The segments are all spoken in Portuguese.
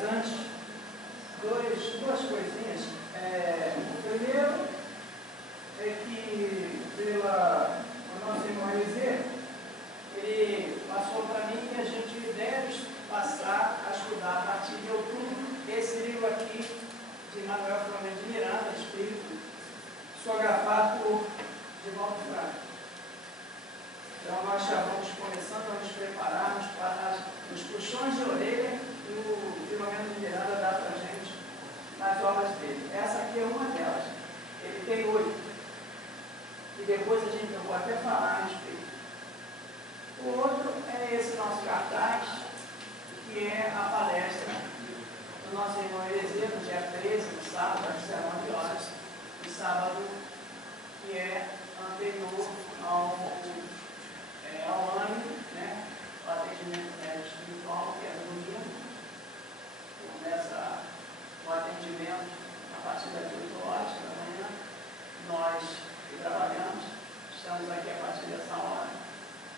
Mas antes, duas coisinhas. Primeiro, é que o nosso irmão Eliseu, ele passou para mim que a gente deve passar a estudar a partir de outubro esse livro aqui de Manuel Flamengo de Miranda, Espírito, psicografado por Divaldo Franco. Então nós já vamos começando a nos prepararmos para os puxões de orelha que o Flamengo de Miranda dá para a gente nas obras dele. Essa aqui é uma delas. Ele tem 8. E depois eu vou até falar a respeito. O outro é esse nosso cartaz, que é a palestra do nosso irmão Eliseu, no dia 13, no sábado, às 19 horas. No sábado, que é anterior ao ano, né? O atendimento médico espiritual, que é no domingo. Começa o atendimento a partir das 8 horas da manhã. Nós que trabalhamos, estamos aqui a partir dessa hora.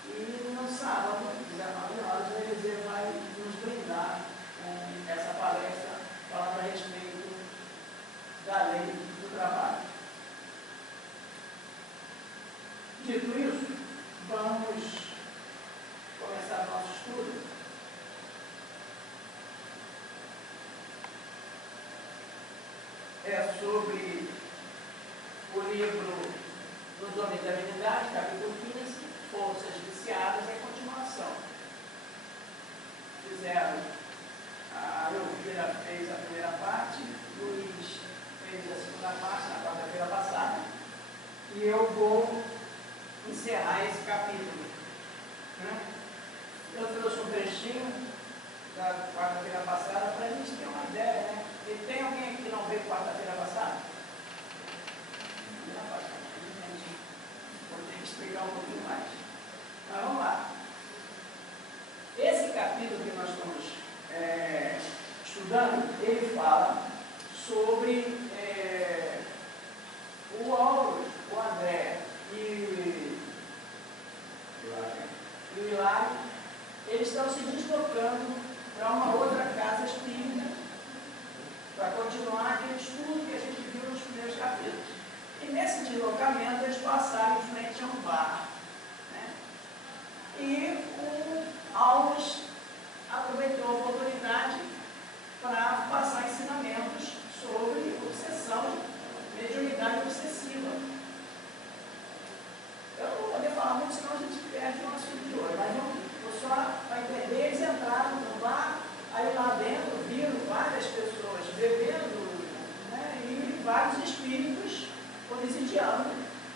E no sábado, às 19 horas, o Eliseu vai nos brindar com essa palestra falando a respeito da lei do trabalho. Dito isso, vamos começar o nosso estudo. É sobre o livro Nos Homens da Divinidade, capítulo 15, Forças Viciadas, em continuação. A Elvira fez a primeira parte, Luiz fez a segunda parte na quarta-feira passada, e eu vou encerrar esse capítulo. Eu trouxe um trechinho da quarta-feira passada para a gente ter uma ideia, né? E tem alguém aqui que não veio quarta-feira passada? Vou ter que explicar um pouquinho mais. Mas vamos lá. Esse capítulo que nós estamos estudando, ele fala sobre o Auro, o André e o Hilário. Eles estão se deslocando para uma outra casa espírita para continuar aquele estudo que a gente viu nos primeiros capítulos. E nesse deslocamento eles passaram em frente a um bar. Né? E o Alves aproveitou a oportunidade para passar ensinamentos sobre obsessão, mediunidade obsessiva. Eu não vou poder falar muito, senão a gente perde o assunto de hoje, mas vou só para entender. Eles entraram no bar, aí lá dentro viram várias pessoas bebendo, né, e vários espíritos visidiando.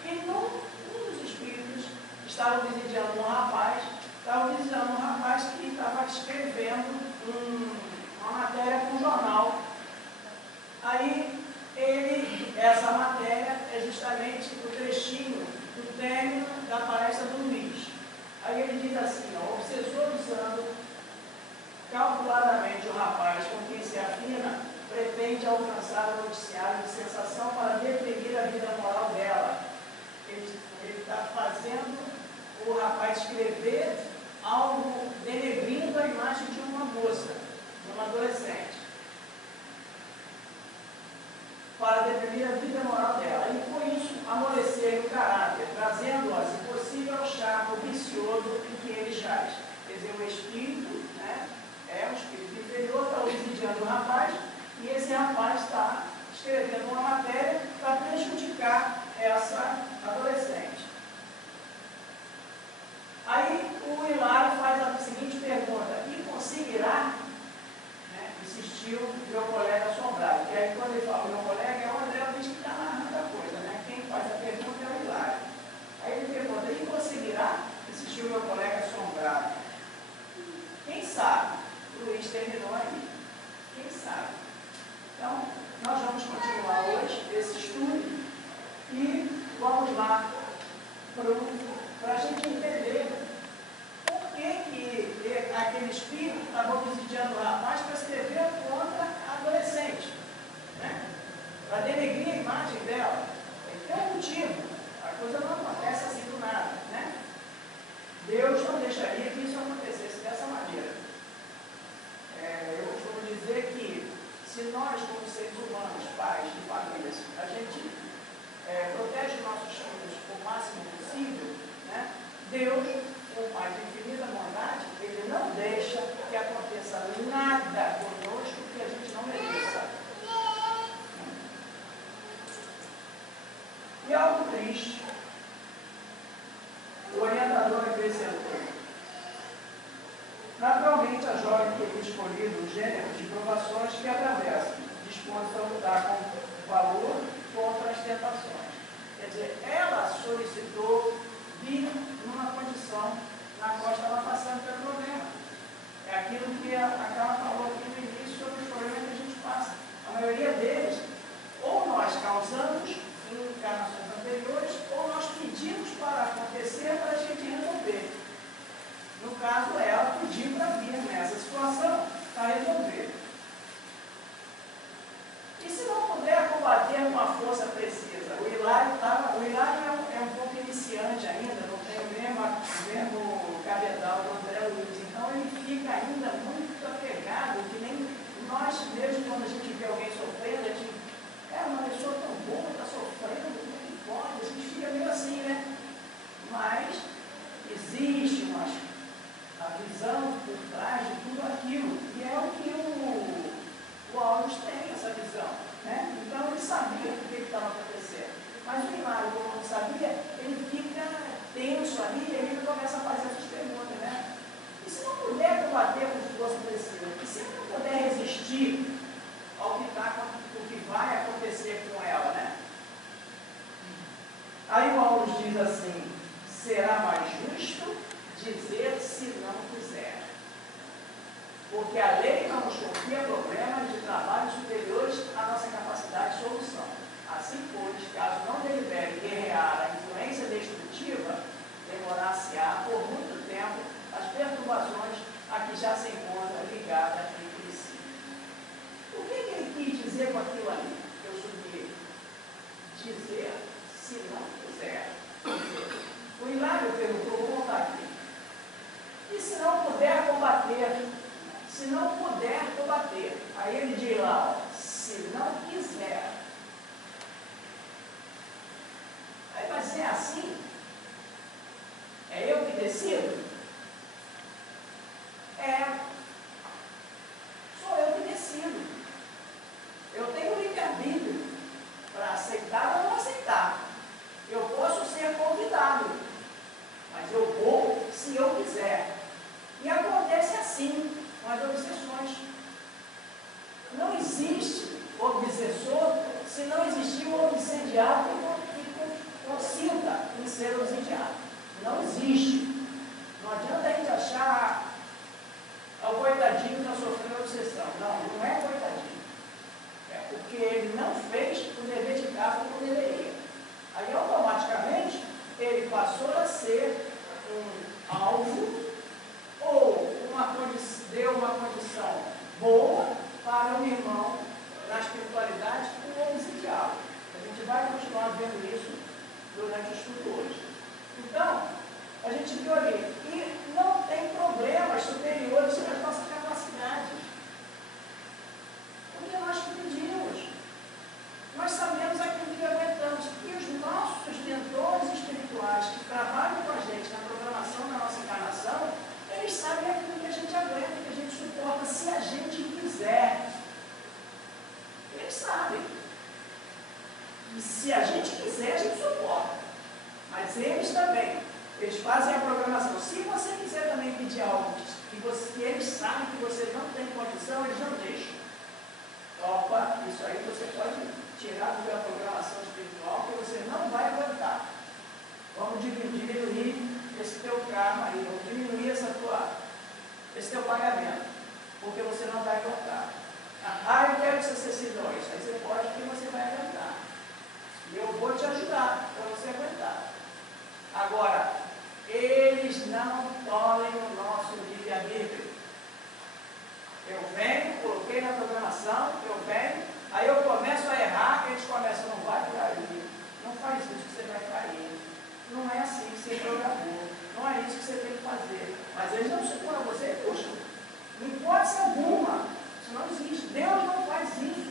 E um dos espíritos estava visidiando um rapaz, que estava escrevendo uma matéria para um jornal. Aí essa matéria é justamente o trechinho do término da palestra do Luiz. Aí ele diz assim, o obsessor usando calculadamente o rapaz com quem se afina, pretende alcançar o noticiário de sensação para deprimir a vida moral dela. Ele está fazendo o rapaz escrever algo denegrindo a imagem de uma moça, de uma adolescente, para deprimir a vida moral dela. E com isso, amolecer o caráter, trazendo-a, se possível, ao charco vicioso em que ele jaz. Quer dizer, o espírito, né, um espírito inferior, está obsidiando o rapaz, e esse rapaz está escrevendo uma matéria para prejudicar essa adolescente. Aí o Hilário faz a seguinte pergunta: e conseguirá? Né, insistiu meu colega assombrado. E aí quando ele fala meu colega, é o André Luiz que está narrando a coisa, né? Quem faz a pergunta é o Hilário. Aí ele pergunta: e conseguirá? Insistiu meu colega assombrado. Quem sabe? O Luiz terminou aí. Quem sabe? Então, nós vamos continuar hoje esse estudo e vamos lá para a gente entender por que aquele espírito estava obsidiando o rapaz para escrever contra a adolescente, né? Para denegrir a imagem dela. Tem um motivo. A coisa não acontece assim do nada, né? Deus não deixaria que isso acontecesse dessa maneira. Eu costumo dizer que nós, como seres humanos, pais de famílias, a gente protege nossos filhos o máximo possível, né? Deus, o Pai de infinita bondade, Ele não deixa que aconteça nada conosco que a gente não mereça. E algo triste, o orientador acrescentou: naturalmente, a jovem teria escolhido um gênero de provações que atravessam, dispondo a lutar com valor contra as tentações. Quer dizer, ela solicitou vir numa condição na qual estava passando pelo problema. É aquilo que a Carla falou aqui no início sobre os problemas que a gente passa. A maioria deles, ou nós causamos em encarnações anteriores, ou nós pedimos para acontecer para a gente resolver. No caso, ela pediu para vir nessa situação para resolver. E se não puder combater com a força precisa? O Hilário é um pouco iniciante ainda, não tem o mesmo cabedal do André Luiz, então ele fica ainda muito apegado, que nem nós mesmo, quando a gente vê alguém sofrendo, a gente, uma pessoa tão boa, está sofrendo, como é que pode? A gente fica meio assim, né? Mas existe a visão por trás de tudo aquilo, e é o que o Aulus tem, essa visão, né? Então ele sabia o que estava acontecendo, mas o Hilário, como não sabia, ele fica tenso ali, e ele começa a fazer essas perguntas, né? E se não puder combater com força precisa, e se não puder resistir ao que vai acontecer com ela, né? Aí o Aulus diz assim: será mais justo dizer se não quiser. Porque a lei não nos confia problemas de trabalho superiores à nossa capacidade de solução. Assim, pois, caso não delibere guerrear a influência destrutiva, demorar-se-á por muito tempo as perturbações a que já se encontra ligada entre si. O que ele quis dizer com aquilo ali? Eu subi. Dizer se não quiser. O Hilário perguntou, vou voltar aqui. E se não puder combater? Se não puder combater. Aí ele diz lá, ó, se não quiser. Aí vai ser assim? É eu que decido? Sou eu que decido. Eu tenho livre-arbítrio para aceitar ou não aceitar. Eu posso ser convidado, mas eu vou se eu quiser. E acontece assim com as obsessões. Não existe obsessor se não existir um obsediado que consinta em ser obsediado. Não existe. Não adianta a gente achar o coitadinho que está sofrendo obsessão. Não é coitadinho. É porque ele não fez o dever de casa como deveria. Aí automaticamente ele passou a ser um alvo ou deu uma condição boa para um irmão na espiritualidade com o obsidiado. A gente vai continuar vendo isso durante os estudo hoje. Então, a gente viu ali, e não tem problemas superiores às nossas capacidades. Porque nós pedimos, nós sabemos aquilo que aguentamos, e os nossos mentores espirituais que trabalham com a gente na programação da nossa encarnação, eles sabem aquilo que a gente aguenta, que a gente suporta, se a gente quiser. Eles sabem. E se a gente quiser, a gente suporta. Mas eles também, eles fazem a programação. Se você quiser também pedir algo que eles sabem que você não tem condição, eles não deixam. Opa, isso aí você pode tirar da programação espiritual, que você não vai aguentar. Vamos diminuir esse teu karma aí, vamos diminuir esse teu pagamento, porque você não vai aguentar. Eu quero que você se doe, aí você pode, que você vai aguentar. E eu vou te ajudar para você aguentar. Agora, eles não toleram o nosso livre-arbítrio. Eu venho, coloquei na programação, aí eu começo a errar, eles começam, não vai cair, não faz isso que você vai cair. Não é assim que você programou, não é isso que você tem que fazer. Mas eles não seguram você, puxa. Em hipótese alguma, isso não existe. Deus não faz isso.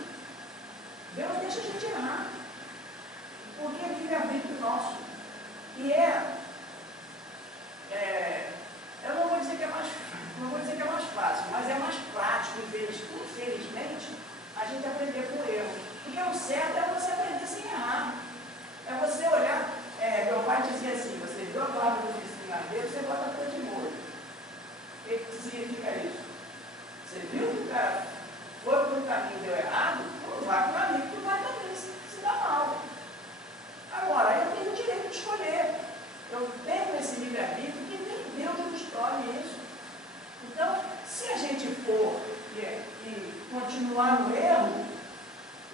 for e continuar no erro,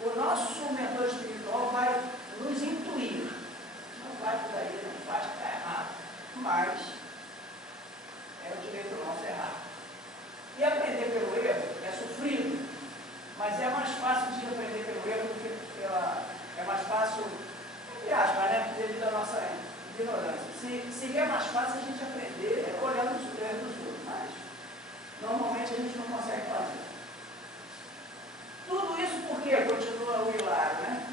o nosso mentor espiritual vai nos intuir. Não vai por aí, não faz, está errado. Mas é o direito nosso errar. E aprender pelo erro é sofrido, mas é mais fácil de aprender pelo erro do que é mais fácil, entre aspas, né, devido à nossa ignorância. Seria mais fácil a gente aprender olhando os erros dos outros, mas normalmente a gente não consegue fazer. Tudo isso porque continua o Hilário, né?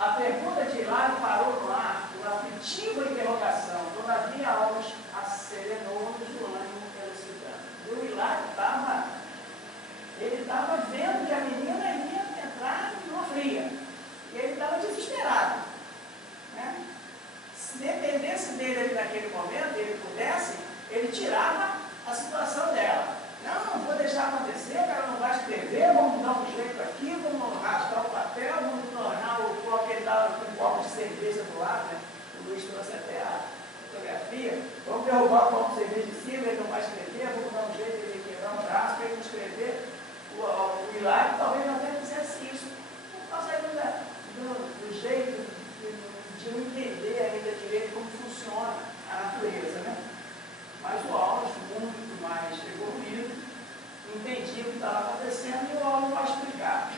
A pergunta de Hilário parou no ar, uma aflitiva interrogação, todavia Alves acerenou-nos o ânimo elucidando. E o Hilário estava vendo que a menina ia entrar numa fria. E ele estava desesperado. Né? Se dependesse dele ali naquele momento, ele pudesse, ele tirava a situação dela. Não vou deixar acontecer, o cara não vai escrever, vamos dar um jeito aqui, vamos rasgar o papel, vamos tornar o copo, ele estava com um copo de cerveja do lado, né? O Luiz trouxe até a fotografia, vamos derrubar o copo de cerveja de cima, ele não vai escrever, vamos dar um jeito de ele quebrar um braço para ele não escrever. O Hilário talvez até fizesse isso, por causa do jeito de não entender ainda direito como funciona a natureza, né? Mas o Alves, muito mais evoluído, entendia o que estava acontecendo e o Alves vai explicar.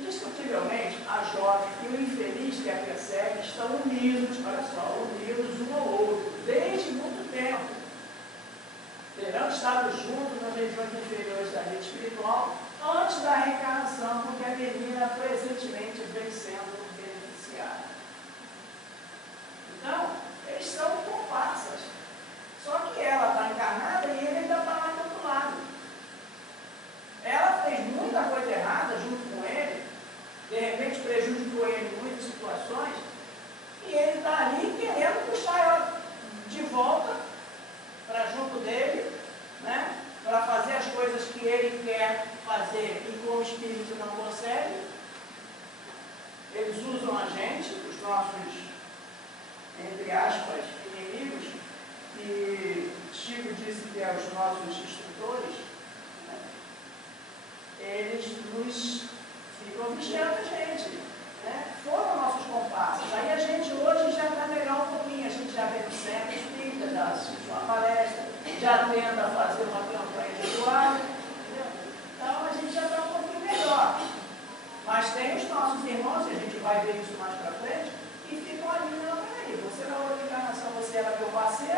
Indiscutivelmente, a jovem e o infeliz que a persegue estão unidos, olha só, unidos um ao outro, desde muito tempo. Terão estado juntos nas regiões inferiores da vida espiritual antes da reencarnação, porque a menina presentemente vem sendo beneficiada. Então, eles são comparsas. Só que ela está encarnada e ele ainda está lá do outro lado. Ela fez muita coisa errada junto com ele, de repente prejudicou ele em muitas situações, e ele está ali querendo puxar ela de volta para junto dele, né? Para fazer as coisas que ele quer fazer e como o espírito não consegue. Eles usam a gente, os nossos, entre aspas, inimigos, que Chico disse que é os nossos instrutores, né? Eles nos ficam vigiando a gente, né? Foram nossos comparsas. Aí a gente hoje já está melhor um pouquinho, a gente já vem no centro espírita, já assiste uma palestra, já tenta fazer uma campanha de doar, entendeu? Então a gente já está um pouquinho melhor. Mas tem os nossos irmãos, e a gente vai ver isso mais para frente, que ficam ali, não, peraí, você na outra encarnação, você era meu parceiro,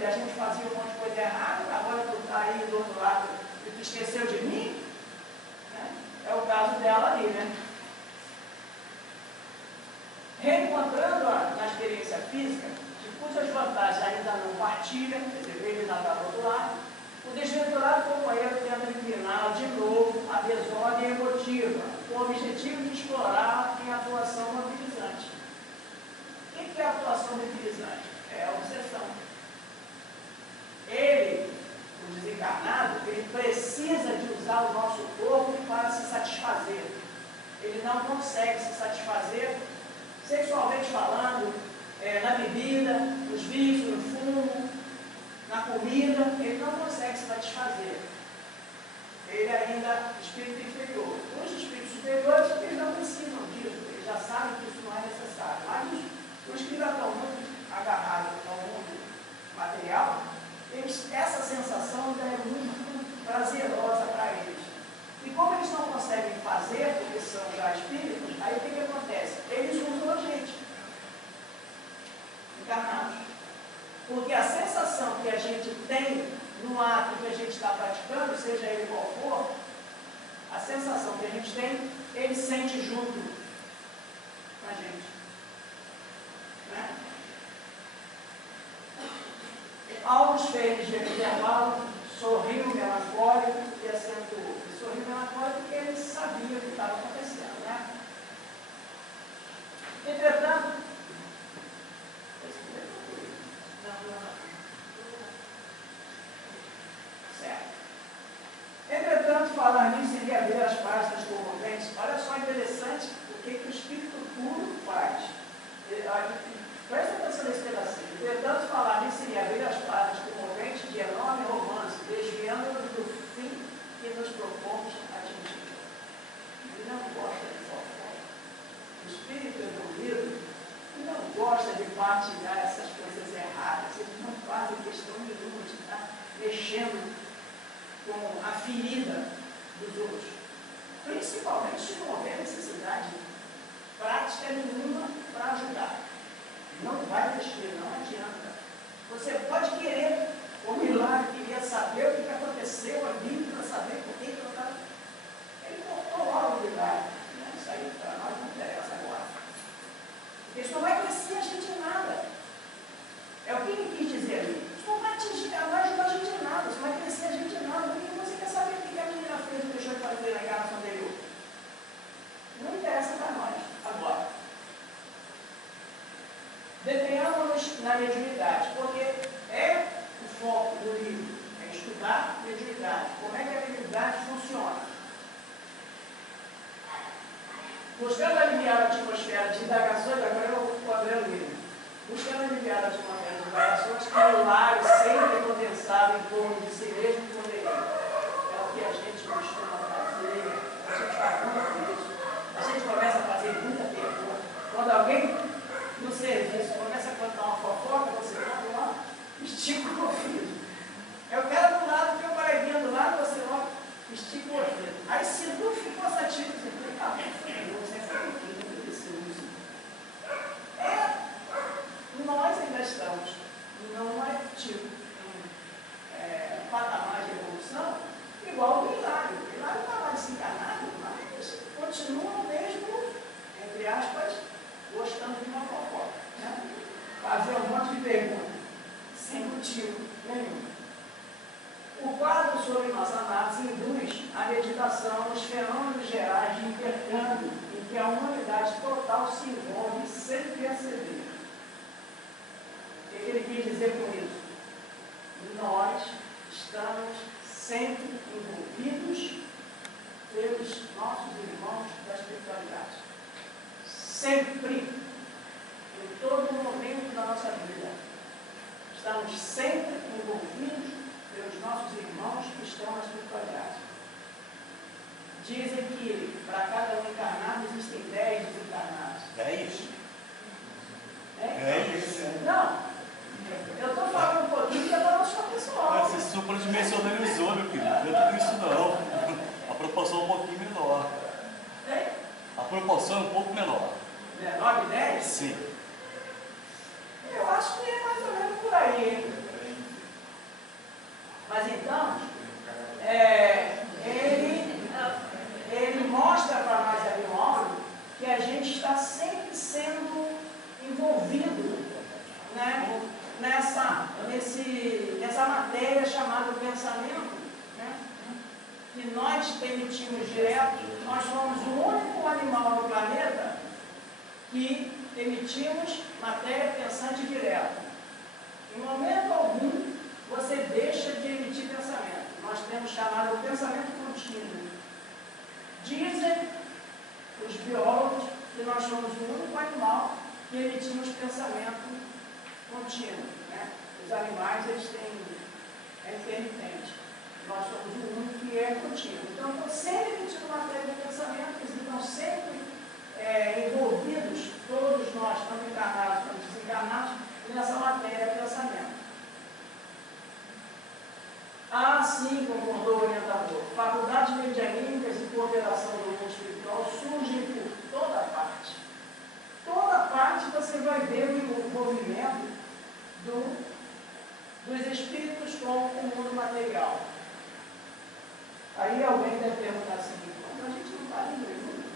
e a gente fazia um monte de coisa errada, agora tu está aí do outro lado e tu esqueceu de mim? Né? É o caso dela ali, né? Reencontrando-a na experiência física, de cujas vantagens ainda não partilha, quer dizer, ele ainda está do outro lado, o desventurado companheiro tenta incliná-la de novo à desordem emotiva, com o objetivo de explorar em atuação mobilizante. O que é a atuação mobilizante? É a obsessão. Ele, o desencarnado, ele precisa de usar o nosso corpo para se satisfazer. Ele não consegue se satisfazer sexualmente falando, na bebida, nos vícios, no fumo, na comida, ele não consegue se satisfazer. Ele ainda, espírito inferior. Os espíritos superiores, eles não precisam disso, eles já sabem que isso não é necessário. Mas os que já estão muito agarrados ao mundo material, essa sensação ainda é muito prazerosa para eles. E como eles não conseguem fazer, porque são já espíritos, aí o que acontece? Eles usam a gente, encarnados. Porque a sensação que a gente tem no ato que a gente está praticando, seja ele qual for, a sensação que a gente tem, ele sente junto com a gente. Né? Alves fez de intervalo, sorriu melancólico e acentuou. Sorriu melancólico porque ele sabia o que estava acontecendo, né? Entretanto, falar nisso seria ver as páginas comoventes. Olha só interessante o que o Espírito puro faz. Presta atenção nesse pedacinho. Entretanto, falar nisso seria ver as páginas comoventes de enorme romance, desviando-nos do fim que nos propomos atingir. Ele não gosta de fofoca. O espírito evoluído não gosta de partilhar essas coisas erradas. Eles não fazem questão nenhuma de estar mexendo com a ferida dos outros. Principalmente se não houver necessidade prática nenhuma para ajudar. Não vai mexer, não adianta. Você pode querer, o milagre, queria saber o que aconteceu ali, para saber por que eu estava. Ele cortou logo o milagre. Isso aí para nós não interessa agora. Porque isso não vai crescer a gente em nada. É o que ele quis dizer ali. Isso não vai atingir, não vai ajudar a gente em nada, isso não vai crescer a gente em nada. Porque você quer saber o que a menina fez e deixou de fazer na encarnação anterior. Não interessa para nós agora. Detenhamos-nos na mediunidade, porque é o foco do livro, é estudar mediunidade. Como é que a mediunidade funciona? Buscando aliviar a atmosfera de indagações, agora eu vou abrir o livro. Buscando aliviar a atmosfera de indagações que o lar sempre condensado em torno de si mesmo poderia. É o que a gente costuma fazer, a gente faz muito isso. A gente começa a fazer muita pergunta. Quando alguém no serviço começa a contar uma fofoca, você conta lá, estica o ouvido. É o cara do lado, tem o coleguinha do lado, você lá, estica o ouvido. Aí se não ficou satisfeito, você fica, você é pouquinho desse uso. Nós ainda estamos não é tipo um patamar de evolução igual o milagre. O milagre está mais desencarnado, mas continua mesmo, entre aspas, gostando de uma fofoca. Né? Fazer um monte de perguntas, sem motivo nenhum. O quadro sobre nossa análise induz a meditação nos fenômenos gerais de intercâmbio em que a humanidade total se envolve sem perceber. O que ele quis dizer com isso? Nós estamos sempre envolvidos pelos nossos irmãos da espiritualidade. Sempre, em todo momento da nossa vida, estamos sempre envolvidos pelos nossos irmãos que estão na espiritualidade. Dizem que para cada um encarnado existem 10 desencarnados. 10? É isso? Não. Eu estou falando um pouquinho que é para o pessoal. Você superdimensionalizou, meu querido. Não é tudo isso não. A proporção é um pouquinho menor. A proporção é um pouco menor. Menor de 10? Sim. Eu acho que é mais ou menos por aí, hein? Mas então, ele mostra para nós ali no áudio que a gente está sempre sendo envolvido, né, nessa matéria chamada pensamento, né, que nós emitimos direto. Nós somos o único animal no planeta que emitimos matéria pensante direto. Em momento algum, você deixa de emitir pensamento. Nós temos chamado de pensamento contínuo. Dizem os biólogos que nós somos o único animal que emitimos pensamento contínuo. Né? Os animais, eles têm, é intermitente. Nós somos o único que é contínuo. Então, estão sempre emitindo matéria de pensamento, eles estão sempre envolvidos, todos nós, tanto encarnados quanto desencarnados, nessa matéria de pensamento. Assim, concordou o orientador, faculdades medianímicas e cooperação do mundo espiritual surgem por toda parte. Toda parte você vai ver o envolvimento dos espíritos com o mundo material. Aí alguém deve perguntar assim, a gente não está indo junto?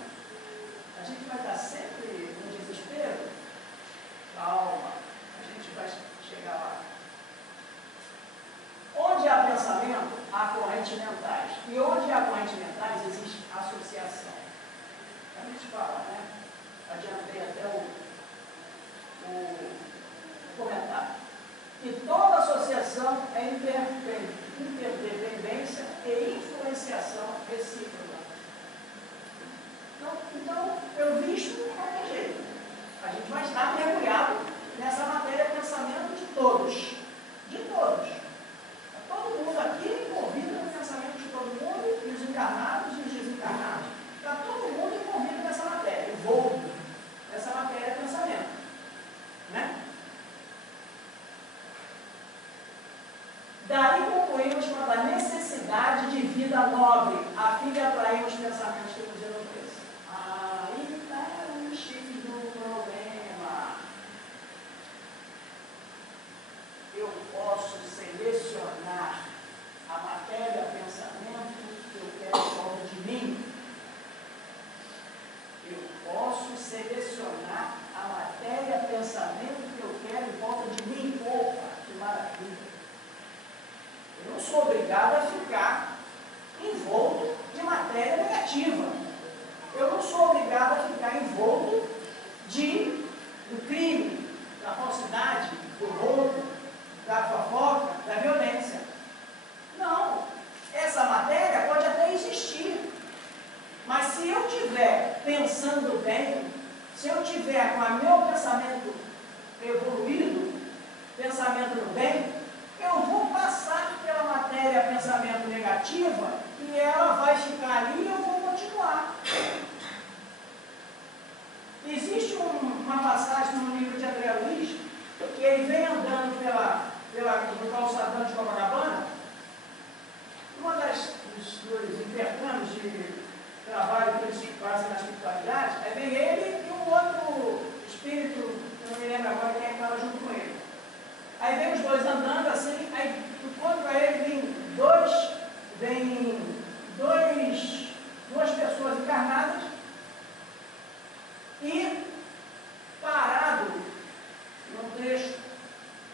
A gente vai estar sempre no desespero? Calma, a gente vai chegar lá. Onde há pensamento, há correntes mentais. E onde há correntes mentais, existe associação. A gente fala, né? Adiantei até o comentário. E toda associação é interdependência e influenciação recíproca. Então, eu visto de qualquer jeito. A gente vai estar mergulhado nessa matéria de pensamento de todos. De todos. A Daí concluímos quanto à necessidade de vida nobre, a fim de atrair os pensamentos que nos enobrecem. Aí está o chifre do problema. Eu posso selecionar a matéria, pensamento que eu quero em volta de mim. Eu posso selecionar a matéria, pensamento que eu quero em volta de mim. Opa, que maravilha! Eu não sou obrigado a ficar envolto de matéria negativa. Eu não sou obrigado a ficar envolto do crime, da falsidade, do roubo, da fofoca, da violência. Não. Essa matéria pode até existir. Mas se eu estiver pensando bem, se eu tiver com o meu pensamento evoluído, pensamento no bem, eu vou passar pela matéria pensamento negativa e ela vai ficar ali e eu vou continuar. Existe uma passagem no livro de André Luiz, que ele vem andando no calçadão de Copacabana, uma dos intercâmbios de trabalho que eles fazem na espiritualidade, aí vem ele e um outro espírito, eu não me lembro agora quem é que estava junto com ele. Aí vem os dois andando assim, aí contra ele vem duas pessoas encarnadas e parado no trecho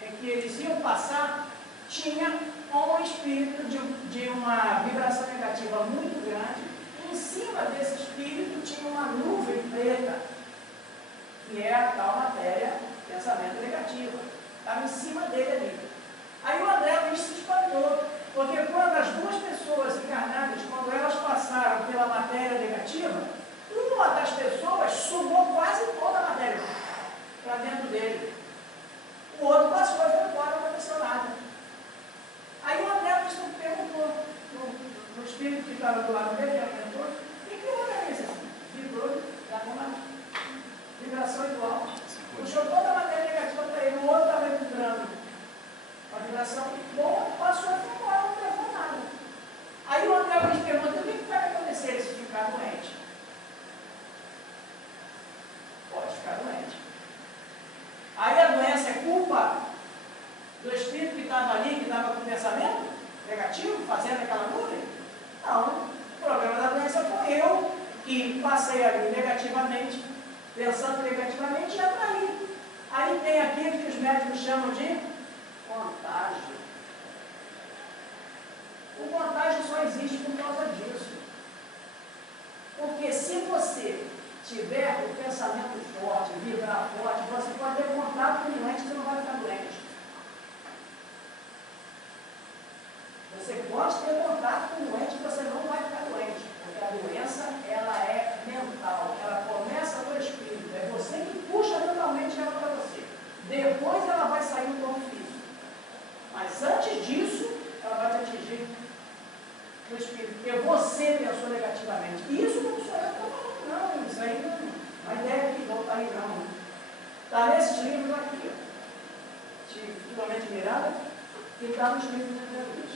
em que eles iam passar, tinha um espírito de uma vibração negativa muito grande, e em cima desse espírito tinha uma nuvem preta, que é a tal matéria, pensamento negativo. Estava em cima dele ali. Aí o André Luiz se espantou, porque quando as duas pessoas encarnadas, quando elas passaram pela matéria negativa, uma das pessoas sugou quase toda a matéria para dentro dele. O outro passou e foi embora, não aconteceu nada. Aí o André Luiz perguntou no espírito que estava do lado dele, ele perguntou, e que houve é esse assim? Vibrou, dá uma vibração igual. Puxou toda a matéria negativa para ele, o outro estava vibrando. A vibração boa, passou e foi embora, não levou nada. Aí o André Luiz pergunta, o que vai acontecer se ficar doente? Pode ficar doente. Aí a doença é culpa do espírito que estava ali, que estava com pensamento negativo, fazendo aquela nuvem? Não. O problema da doença foi eu, que passei ali negativamente, pensando negativamente e atraí. Aí tem aquilo que os médicos chamam de contágio. O contágio só existe por causa disso. Porque se você tiver o pensamento forte, vibrar forte, você pode ter contato com o doente e você não vai ficar doente. Você pode ter contato com o doente e você não vai ficar doente. Porque a doença, ela é mental. Ela começa no espírito. É você que puxa mentalmente ela para você. Depois ela vai sair no corpo físico. Mas antes disso, ela vai te atingir no espírito. Porque você pensou negativamente. E isso não sou eu que estou falando, não. Isso aí não é uma ideia que não está aí, não. Está nesses livros aqui, ó. De Totalmente Mirada, que está nos livros de André Luiz.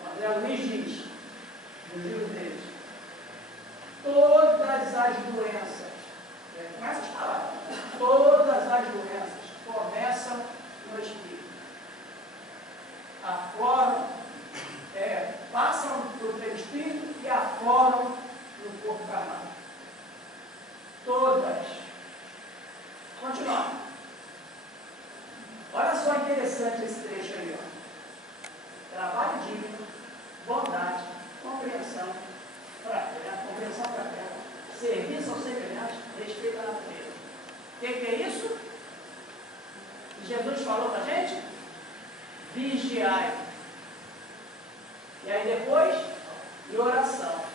O André Luiz diz, no livro dele, todas as doenças, com essas palavras, todas as doenças começam no espírito. Afloram, passam pelo espírito e afloram no corpo carnal. Todas. Continuando. Olha só interessante esse trecho aí, ó. Trabalho digno, bondade, compreensão fraterna, serviço aos semelhantes, respeito à natureza. O que é isso? Jesus falou para a gente? Vigiai. E aí depois, de oração.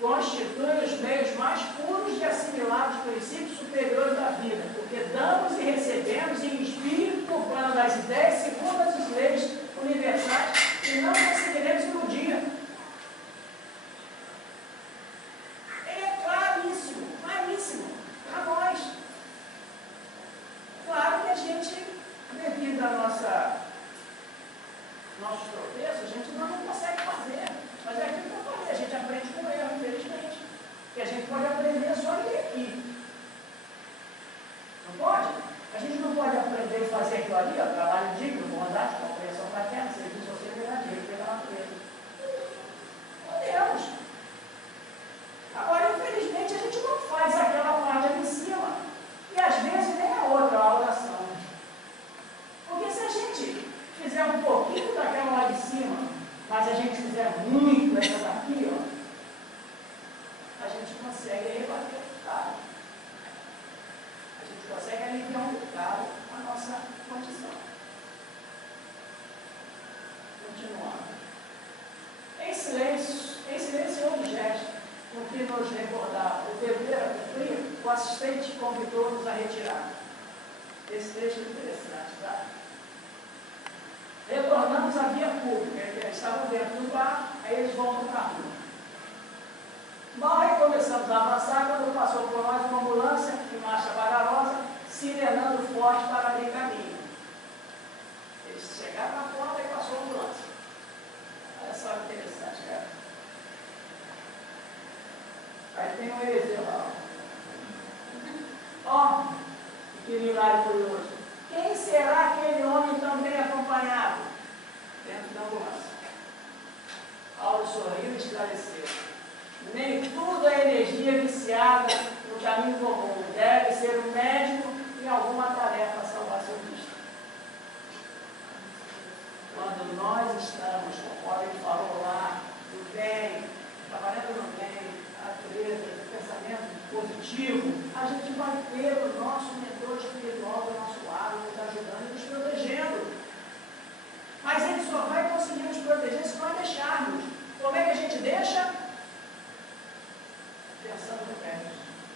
Constitui os meios mais puros de assimilar os princípios superiores da vida, porque damos e recebemos em espírito por plano das ideias segundo as leis universais e não conseguiremos iludir. Ele é claríssimo, claríssimo, para nós. Claro que a gente, devido à nossa nossos tropeços, a gente não consegue fazer. Mas é aquilo que eu falei, a gente aprende com erro, infelizmente. E a gente pode aprender só em equipe. Não pode? A gente não pode aprender a fazer aquilo ali, ó, trabalho digno, bondade, compreensão fraterna, serviço social e verdadeiro, pela natureza. Podemos. Agora, infelizmente, a gente não faz aquela parte ali em cima. E às vezes nem a outra, a oração. Porque se a gente fizer um pouquinho daquela lá de cima, mas a gente fizer muito essa daqui, ó, a gente consegue rebater o pecado. A gente consegue aliviar um bocado a nossa condição. Continuando. Em silencioso gesto, com que nos recordava o dever a cumprir, o assistente convidou-nos a retirar. Esse trecho é interessante, tá? Retornamos à via pública, eles estavam dentro do bar, aí eles voltam para a rua. Mal aí começamos a avançar, quando passou por nós uma ambulância em marcha vagarosa, sirenando forte para abrir caminho. Eles chegaram na porta e passou a ambulância. Olha só que interessante, cara. Aí tem um heresia lá. Ó, que milagre curioso. Quem será aquele homem também acompanhado? Dentro da ambulância. Paulo sorriu e esclareceu. Nem tudo é energia viciada no caminho comum. Deve ser um médico em alguma tarefa salvacionista. Quando nós estamos, conforme ele falou lá, do bem, trabalhando no bem, a natureza, o pensamento positivo, a gente vai ter o nosso mentor espiritual do nosso lado, nos ajudando e nos protegendo. Mas ele só vai conseguir nos proteger se nós deixarmos. Como é que a gente deixa? Pensando no bem,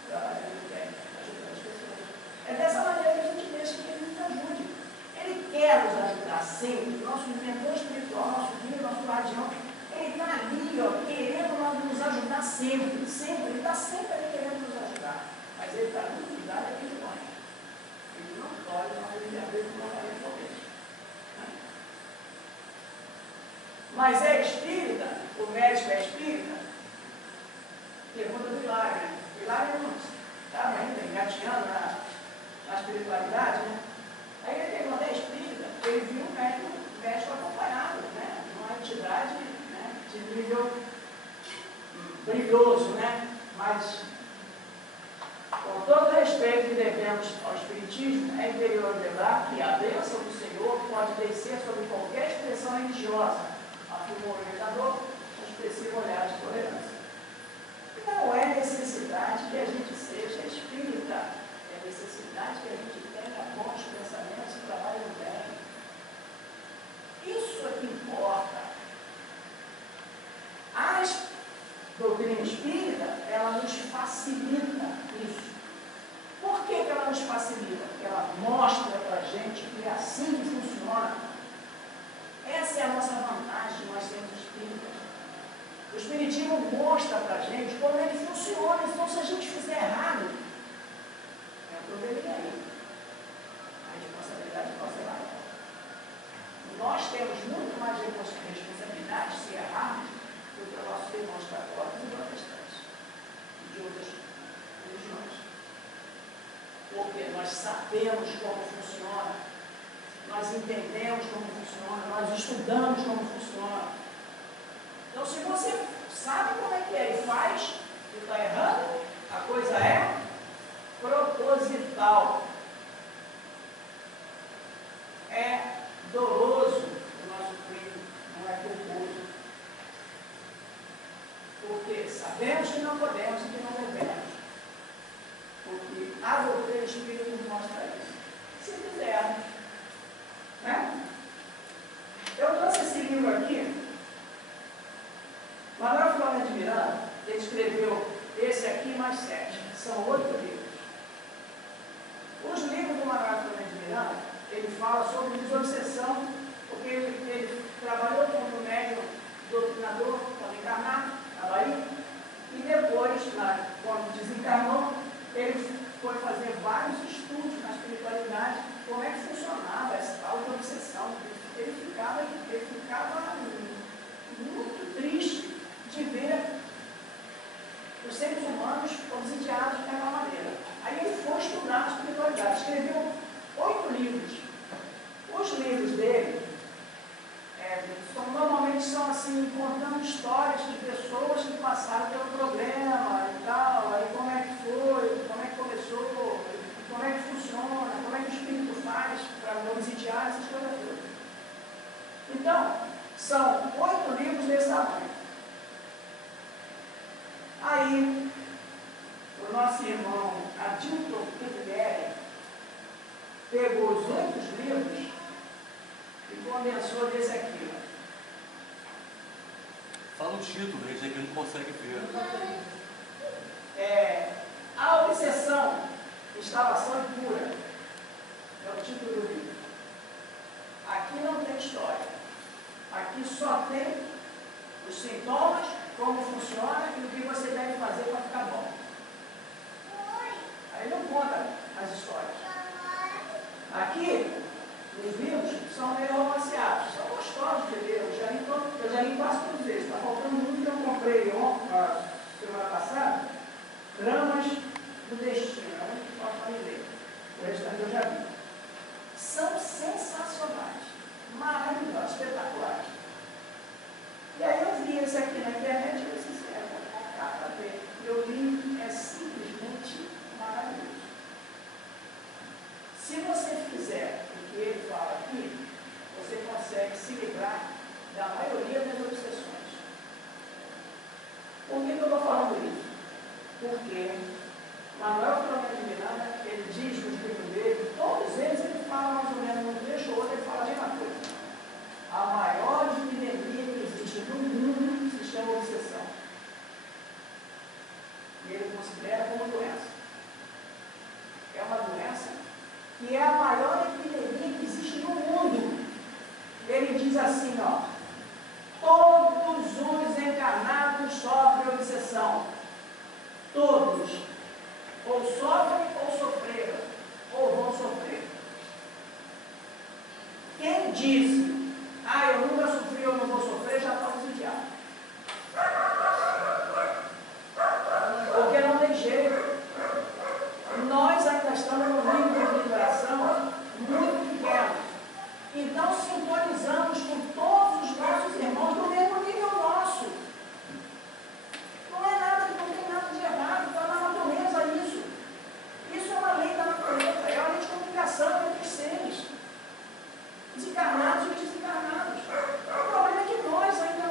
trabalhando no bem, ajudando as pessoas. É dessa maneira que a gente deixa que ele nos ajude. Ele quer nos ajudar sempre. Nosso mentor espiritual, nosso guia, nosso guardião, ele está ali, ó, querendo nos ajudar sempre, sempre. Ele está sempre ali querendo nos ajudar. Mas ele está muito cuidado aqui de nós. Ele não pode, não deve abrir o nome de talvez. Mas é espírita, o médico é espírita? Pergunta do Hilário, né? Hilário não estava ainda engateando na espiritualidade, né? Aí ele pergunta, é espírita? Ele viu um médico acompanhado, né? Uma entidade, né? De nível brilhoso, né? Mas, com todo o respeito que devemos ao espiritismo, é imperial lembrar que a bênção do Senhor pode descer sobre qualquer expressão religiosa, afirmou o orientador, com expressivo olhar de tolerância. Não é necessidade que a gente seja espírita, é necessidade que a gente tenha bons pensamentos e trabalhe no bem. Isso é que importa. A doutrina espírita, ela nos facilita isso. Por que ela nos facilita? Porque ela mostra para a gente que é assim que funciona. Essa é a nossa vantagem, nós temos espíritas. O Espiritismo mostra para a gente como ele funciona. Então, se a gente fizer errado, é um probleminha aí. A responsabilidade pode ser maior. Nós temos muito mais responsabilidade se errarmos do que os nossos irmãos católicos e protestantes e de outras religiões. Porque nós sabemos como funciona, nós entendemos como funciona, nós estudamos como funciona. Então, se você sabe como é que é e faz, e está errando, a coisa é proposital. É doloso o nosso crime, não é culposo. Porque sabemos que não podemos e que não devemos. Porque a doutrina espírita nos mostra isso. Se quisermos. Né? Eu trouxe esse livro aqui. Manuel Filomeno de Miranda, ele escreveu esse aqui mais 7. São 8 livros. Os livros do Manuel Filomeno de Miranda, ele fala sobre desobsessão, porque ele trabalhou como médium doutrinador, quando encarnado, na Bahia, e depois, quando desencarnou, ele foi fazer vários estudos na espiritualidade mediunidade, como é que funcionava essa auto-obsessão. Ele ficava muito triste de ver os seres humanos obsidiados daquela maneira. Aí ele foi estudar a espiritualidade, escreveu 8 livros. Os livros dele normalmente são assim, contando histórias de pessoas que passaram pelo problema e tal, aí como é que foi, como é que começou, como é que funciona, como é que o espírito faz para obsidiar, essas coisas todas. Então, são 8 livros desse tamanho. Aí, o nosso irmão Adilton Pivieri pegou os 8 livros e condensou desse aqui. Fala o título, esse aqui não consegue ver. A Obsessão, Instalação e Cura. É o título do livro. Aqui não tem história. Aqui só tem os sintomas, como funciona e o que você deve fazer para ficar bom. Aí não conta as histórias. Aqui, os livros são meio romanceados, são gostosos de ler, eu já li quase todos eles. Está faltando um que eu comprei semana passada, Tramas do Destino, é um que falta ler. O restante eu já vi. São sensacionais, maravilhosos, espetaculares. E aí eu vi esse aqui na internet e eu disse, vou comprar para ver. Eu li, é simplesmente maravilhoso. Se você fizer o que ele fala aqui, você consegue se livrar da maioria das obsessões. Por que eu estou falando isso? Porque Manuel Filomeno de Miranda, ele diz nos livros dele, todos eles ele fala mais ou menos um trecho ou outro, ele fala a mesma coisa. A maior epidemia que existe no mundo se chama obsessão. E ele considera como doença. É uma doença que é a maior epidemia que existe no mundo. Ele diz assim, todos os encarnados sofrem obsessão. Todos. Ou sofrem ou sofreram. Ou vão sofrer. Quem disse, eu nunca sofri, eu não vou sofrer, já está obsidiado. Porque não tem jeito. Nós ainda estamos no nível de vibração muito pequeno. Então, sintonizamos com todos os nossos irmãos do mesmo nível nosso. Não é nada, não tem nada de errado, está na natureza isso. Isso é uma lei da natureza, é uma lei de comunicação entre os seres, desencarnados e desencarnados. O problema é que nós ainda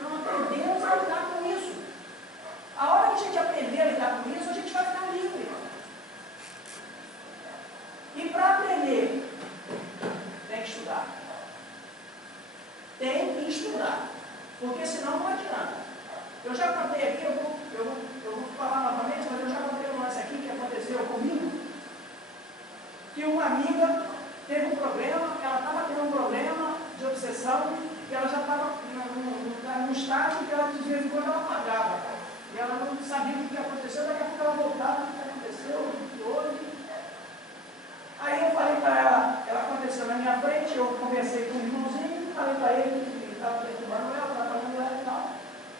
não aprendemos a lidar com isso. A hora que a gente aprender a lidar com isso, a gente vai ficar livre. E para aprender, tem que estudar. Tem que estudar. Porque senão não adianta. Eu já contei aqui, eu vou falar novamente, mas eu já contei um lance aqui que aconteceu comigo. Que uma amiga teve um problema, ela estava tendo um problema de obsessão, e ela já estava num estágio que ela de vez em quando ela apagava. E ela não sabia o que aconteceu, daqui a pouco ela voltava, o que aconteceu, o que houve. Aí eu falei para ela aconteceu na minha frente, eu conversei com o irmãozinho, falei para ele que estava perturbando ela, estava falando ela e tal.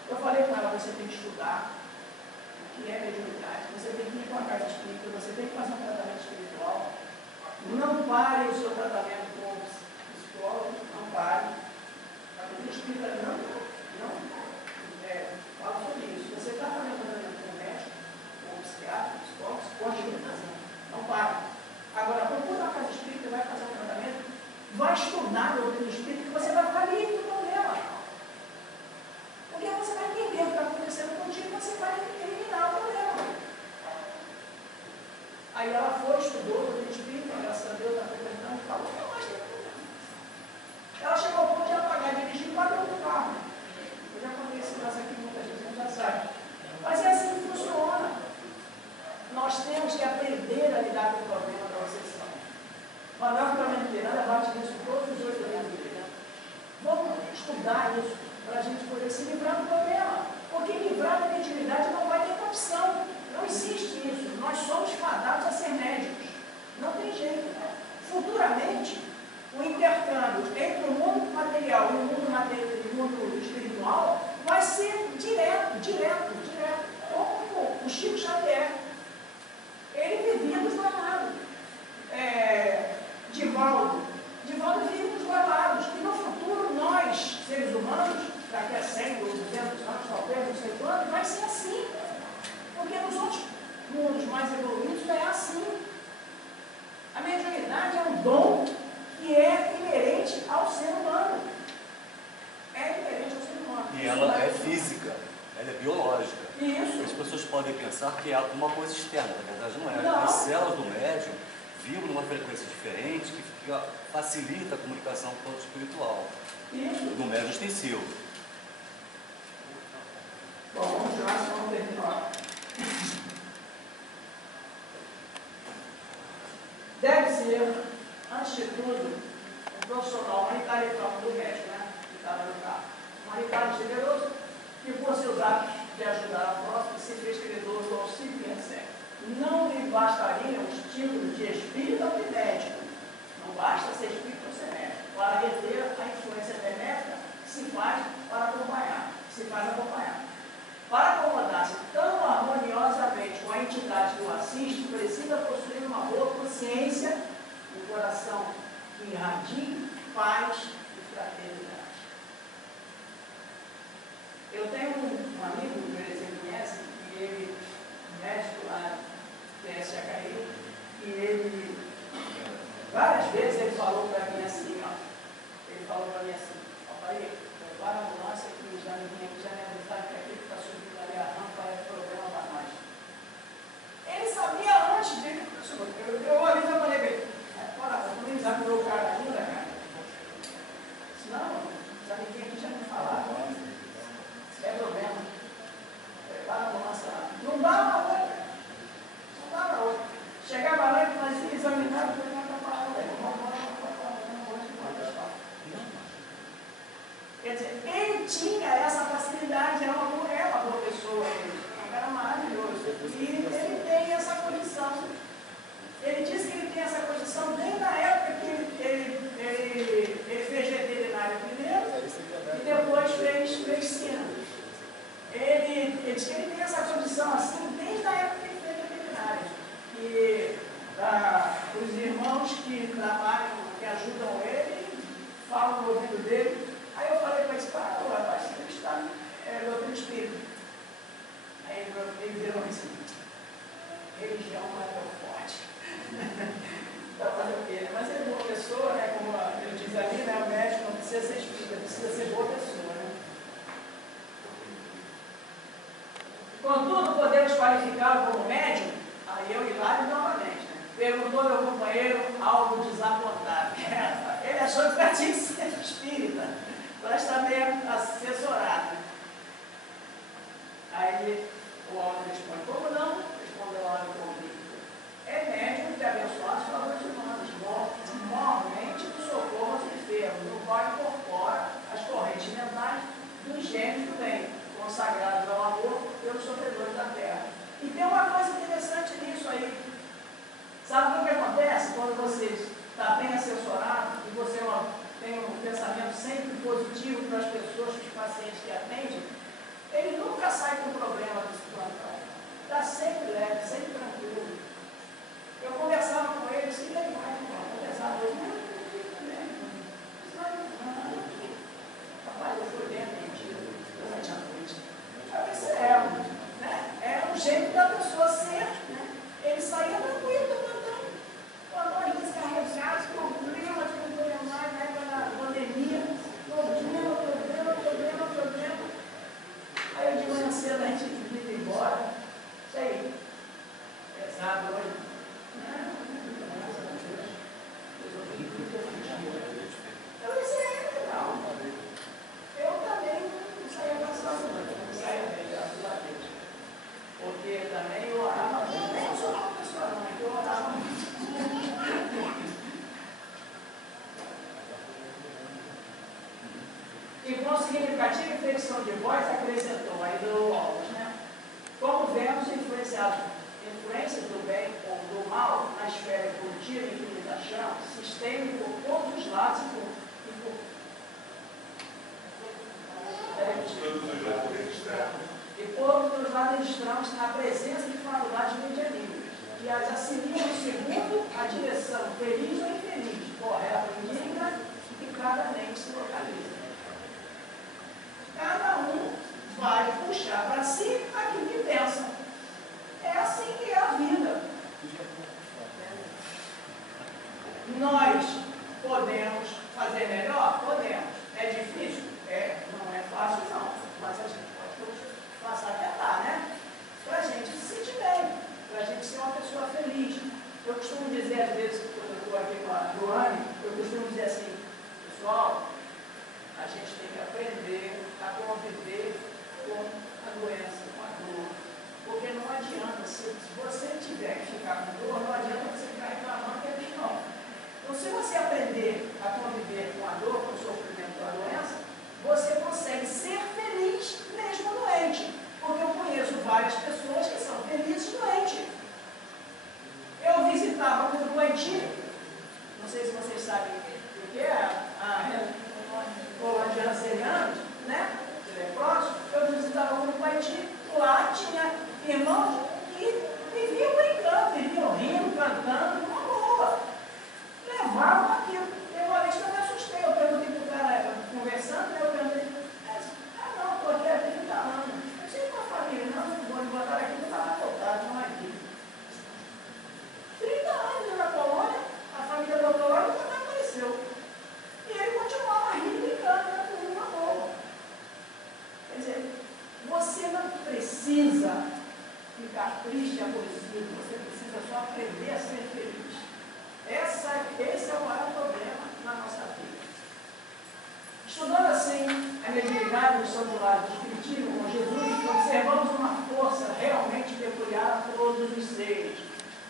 Eu falei para ela, você tem que estudar o que é mediunidade, você tem que ir para a casa espírita, você tem que fazer um tratamento espiritual. Não pare o seu tratamento com o psicólogo, não pare. A doutrina espírita não fala sobre isso. Você está fazendo tratamento com o médico, com o psiquiatra, com o psicólogo, pode não pare. Agora, procura uma casa espírita, vai fazer um tratamento, vai estudar a doutrina espírita, que você vai ficar livre do problema. Porque você vai entender o que está acontecendo contigo e você vai eliminar o problema. Aí ela foi, estudou a doutrina espírita, graças a Deus, está frequentando e falou, não mais tem problema. Ela chegou ao ponto de apagar, dirigir para o carro. Eu já contei esse caso aqui, muita gente já sabe. Mas é assim que funciona. Nós temos que aprender a lidar com o problema da obsessão. Manuel Filomeno de Miranda bate nisso todos os 8 livros dele. Vamos estudar isso para a gente poder se livrar do problema. Porque livrar da mediunidade não vai ter condição. Não existe isso. Nós somos fadados a ser médicos. Não tem jeito. naturalmente, o intercâmbio entre o mundo material e o mundo espiritual vai ser direto, como o Chico Xavier. Ele vivia dos dois lados. Divaldo vivia dos dois lados. E no futuro, nós, seres humanos, daqui a 100 ou 200 anos, talvez, não sei quando, vai ser assim. Porque nos outros mundos mais evoluídos é assim. A mediunidade é um dom que é inerente ao ser humano. É inerente ao ser humano. E ela é física, ela é biológica. Isso. As pessoas podem pensar que é alguma coisa externa, na verdade não é. Não. As células do médium vibram numa frequência diferente que facilita a comunicação com o plano espiritual. Isso. Do médium ostensivo. Bom, vamos lá, só vamos terminar. Deve ser, antes de tudo, um profissional humanitário do médico, né? Que estava no carro. Humanitário generoso, que por seus atos de ajudar a próxima se fez credor do auxílio e etc. Não lhe bastariam os títulos de espírita ou de médico. Não basta ser espírita ou ser médico. Para reter a influência benéfica que se faz acompanhar. Para acomodar-se tão harmoniosamente com a entidade que o assiste, precisa possuir uma boa consciência, um coração que irradie paz e fraternidade. Eu tenho um amigo que você conhece, que ele, médico lá do PSHI, e ele, várias vezes ele falou para mim assim, Pai, prepara a ambulância que os amiguinhos já me avisaram que aquele que está subindo ali a rampa é problema para nós. Ele sabia antes de... Eu ali já falei bem, tu nem sabe o cara ainda, cara. Senão, os amiguinhos aqui já me falaram. É problema. Prepara a ambulância lá. Não dava outra. Chegava lá e fazia examinar, foi lá para parar, quer dizer, ele tinha essa facilidade, era uma boa pessoa, ele era maravilhoso. E ele tem essa condição. Ele disse que ele tem essa condição desde a época que ele fez veterinário primeiro e depois fez medicina. Ele disse que ele tem essa condição assim desde a época que ele fez veterinário. E os irmãos que trabalham, que ajudam ele, falam no ouvido dele. Aí eu falei para esse cara, rapaz, você tem que estar doutrina espírita. Aí ele virou assim, religião não é tão forte. Para fazer o quê? Mas ele é boa pessoa, né? Como ele diz ali, né? O médico não precisa ser espírita, precisa ser boa pessoa, né? Contudo, podemos qualificá-lo como médium? Aí eu, Hilário, novamente, né? Perguntou meu companheiro algo desapontado. Ele achou que tinha que ser espírita, mas também assessorado. Aí o homem responde, como não? Respondeu lá no convite. É médium de abençoar os favores humanos, mormente do socorro aos enfermos, no qual incorpora as correntes mentais dos gênios do bem, consagrados ao amor pelos sofredores da terra. E tem uma coisa interessante nisso aí. Sabe o que acontece quando você está bem assessorado e você tem um pensamento sempre positivo para as pessoas, para os pacientes que atendem? Ele nunca sai com problema desse plantão. Está sempre leve, sempre tranquilo. Eu conversava com ele, assim, ele vai, conversava com ele, rapaz, eu fui bem atendido durante a noite. Eu disse, né? É um jeito da pessoa ser, né? Ele saía tranquilo do plantão. Plantões descarregados, problemas que não foi mais na época da pandemia, problema. Aí de manhã cedo a gente ia embora. Isso aí. Pesado hoje. Eu disse, legal. Eu também não saía da sua noite, não saía bem, graças a Deus. Porque também eu orava, nem eu sou uma pessoa não, é que eu orava muito. E com significativa inflexão de voz acrescentou aí do Logos, né? Como vemos influências do bem ou do mal na esfera evolutiva, infinita chama, se estende por todos os lados e por todos os lados registramos a presença de faculdades medianímicas, que as assimilam segundo a direção feliz ou infeliz, correta ou indigna, que cada mente se localiza. Cada um vai puxar para si aquilo que pensa. É assim que é a vida. Nós podemos fazer melhor? Podemos. É difícil? É. Não é fácil, não. Mas a gente pode passar a tentar, né? Para a gente se sentir bem, para a gente ser uma pessoa feliz. Eu costumo dizer, às vezes, quando eu estou aqui com a Joane, eu costumo dizer assim, pessoal, a gente tem que aprender a conviver com a doença, com a dor. Porque não adianta, se você tiver que ficar com dor, não adianta você ficar reclamando que é bem não. Então, se você aprender a conviver com a dor, com o sofrimento, com a doença, você consegue ser feliz mesmo doente. Porque eu conheço várias pessoas que são felizes doentes. Eu visitava um doentinho, não sei se vocês sabem o que é a Holândia Ranceriana, né? Que é próximo. Eu visitava um doentinho, lá tinha irmãos que viviam brincando, viviam rindo, cantando, numa boa. Levavam aquilo. Eu uma vez que eu me assustei, eu perguntei para o cara conversando, eu perguntei, não, estou aqui há 30 anos. Eu sei com a família, não vou me botar aqui, não estava voltado, não é aqui. 30 anos na colônia, a família botou lá e nunca apareceu. E ele continuava rindo e brincando, numa boa. Quer dizer, você não precisa ficar triste e aborrecido, você precisa só aprender a ser feliz. Esse é o maior problema na nossa vida. Estudando assim a mediunidade do Santo Lado do Espiritismo com Jesus, observamos uma força realmente peculiar a todos os seres,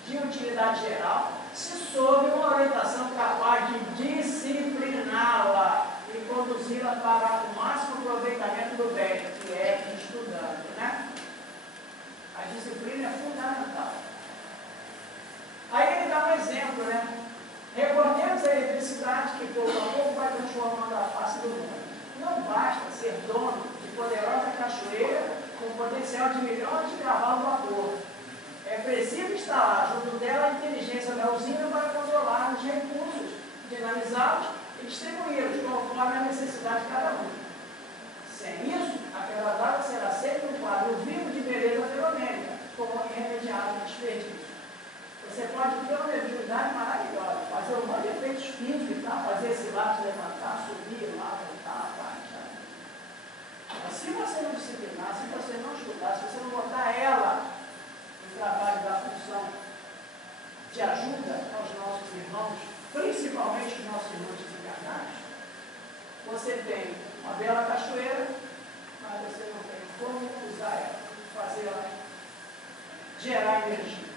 de utilidade geral, se sob uma orientação capaz de discipliná-la e conduzi-la para o máximo aproveitamento do bem, que é estudando, né? A disciplina é fundamental. Aí ele dá um exemplo, né? Recordemos a eletricidade que pouco a pouco vai transformando a face do mundo. Não basta ser dono de poderosa cachoeira com potencial de milhões de cavalos a vapor. É preciso instalar junto dela a inteligência da usina para controlar os recursos, dinamizá-los e distribuí-los conforme a necessidade de cada um. Sem isso, aquela data será sempre um quadro vivo de beleza fenomênica, como irremediável desperdício. Você pode ter uma mediunidade maravilhosa, fazer um monte de efeitos físicos e tal, fazer esse lápis levantar, subir lá, voltar, baixar. Mas se você não disciplinar, se você não estudar, se você não botar ela no trabalho da função de ajuda aos nossos irmãos, principalmente os nossos irmãos desencarnados, você tem uma bela cachoeira, mas você não tem como usar ela, fazer ela gerar energia.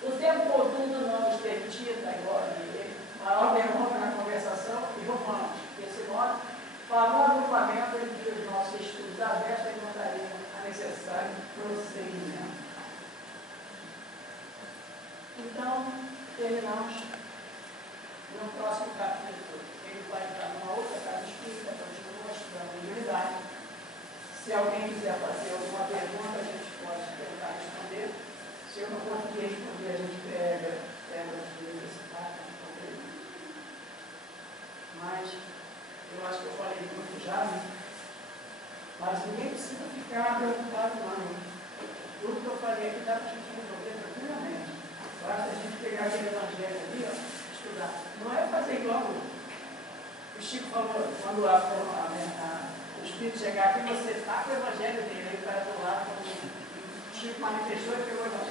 O tempo oportuno não nos permita, agora, maior derrame na conversação e vamos, desse modo, para o agrupamento entre os nossos estudos da Vesta encontrariam a necessário prosseguimento. Então, terminamos no próximo capítulo. Ele vai entrar numa outra casa espírita, continua estudando a mediunidade. Se alguém quiser fazer alguma pergunta, a gente pode tentar responder. Se eu não conseguir responder, a gente pega as universidades, mas eu acho que eu falei muito já, né? Mas ninguém precisa ficar preocupado, não. Tudo que eu falei aqui dá para a gente resolver tranquilamente. Basta a gente pegar aquele evangelho ali, ó, estudar. Não é fazer igual o Chico falou, quando o Espírito chegar aqui, você está com o evangelho dele, aí para do lado, quando o Chico manifestou e pegou o evangelho.